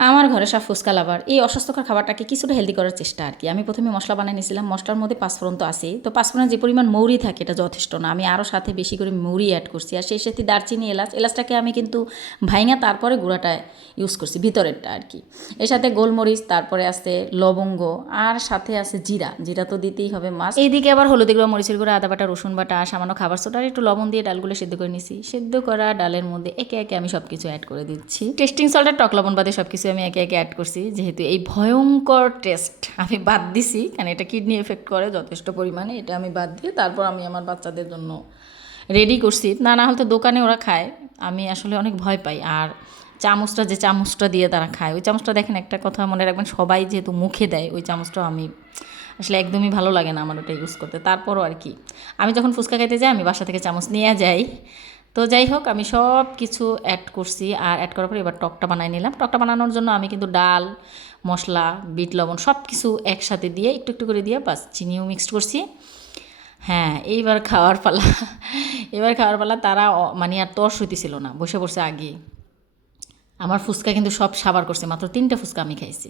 আমার ঘরে সব ফুচকা লাভার এই অস্বাস্থ্যকর খাবারটাকে কিছুটা হেলদি করার চেষ্টা আর কি। আমি প্রথমে মশলা বানিয়ে নিয়েছিলাম, মশলার মধ্যে পাঁচফোড়ন তো আছেই, তো পাঁচফোড়ন যে পরিমাণ মৌরি থাকে এটা যথেষ্ট না, আমি আরও সাথে বেশি করে মৌরি অ্যাড করছি। আর সেই সাথে দারচিনি, এলাচটাকে আমি কিন্তু ভাইঙা তারপরে গুঁড়াটা ইউজ করছি, ভিতরেরটা আর কি। এর সাথে গোলমরিচ, তারপরে আছে লবঙ্গ, আর সাথে আছে জিরা তো দিতেই হবে মাস্ট। এইদিকে আবার হলুদ গুঁড়া, মরিচের গুঁড়া, আদা বাটা, রসুন বাটা, সামান্য খাবার সোডা আর একটু লবণ দিয়ে ডালগুলো সেদ্ধ করে নিছি। সেদ্ধ করা ডালের মধ্যে একে একে আমি সব কিছু অ্যাড করে দিচ্ছি। টেস্টিং সল্ট আর টক লবণ বাদে সব কিছু আমি একে একে অ্যাড করছি, যেহেতু এই ভয়ঙ্কর টেস্ট আমি বাদ দিছি, কারণ এটা কিডনি এফেক্ট করে যথেষ্ট পরিমাণে। এটা আমি বাদ দিয়ে তারপর আমি আমার বাচ্চাদের জন্য রেডি করছি। না হলে তো দোকানে ওরা খায়, আমি আসলে অনেক ভয় পাই। আর যে চামচটা দিয়ে তারা খায়, ওই চামচটা দেখেন, একটা কথা মনে রাখবেন, সবাই যেহেতু মুখে দেয় ওই চামচটা আমি আসলে একদমই ভালো লাগে না আমার ওটা ইউজ করতে। তারপরও আর কি, আমি যখন ফুচকা খাইতে যাই আমি বাসা থেকে চামচ নিয়ে যাই। তো যাই হোক, আমি সব কিছু অ্যাড করছি, আর অ্যাড করার পর এবার টকটা বানিয়ে নিলাম। টকটা বানানোর জন্য আমি কিন্তু ডাল, মশলা, বিট লবণ সব কিছু একসাথে দিয়ে একটু একটু করে দিয়ে বাস চিনিও মিক্সড করছি। হ্যাঁ, এইবার খাওয়ার পালা। এবার খাওয়ার পালা, তারা মানে আর তর্স হইতেছিল না, বসে পড়ছে আগে। আমার ফুচকা কিন্তু সব সাবার করছে, মাত্র 3টা ফুচকা আমি খাইছি।